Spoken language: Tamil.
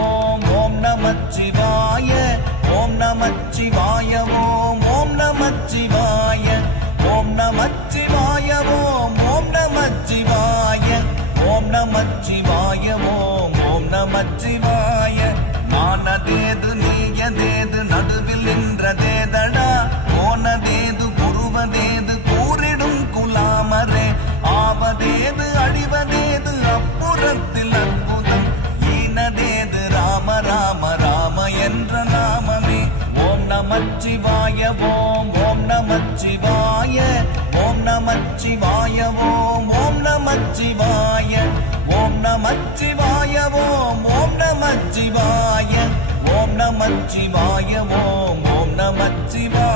ஓம் ஓம் நமச்சிவாய ஓம் நமச்சிவாய ஓம் ஓம் நமச்சிவாய ஓம் நமச்சிவாய ஓம் ஓம் நமச்சிவாய ஓம் நமச்சிவாய ஓம் ஓம் நமச்சிவாய நானதேது நீயதேது நடுவில் நின்றதேதடா போனதேது புருவதேது கூறிடும் குலாமரே ஆவதேது அழிவதேது அப்புறத்தில் அற்புதம் ஈனதேது ராம ராம ராம என்ற நாமமே ஓம் நமச்சிவாய ஓம் ஓம் நமச்சிவாய ஓம் நமச்சிவாய ஓம் ஓம் நமச்சிவாய ஓம் நமச்சிவாய ஓம் ஓம் நமச்சிவாய ஓம் நமச்சிவாய ஓம் ஓம் நமச்சிவாய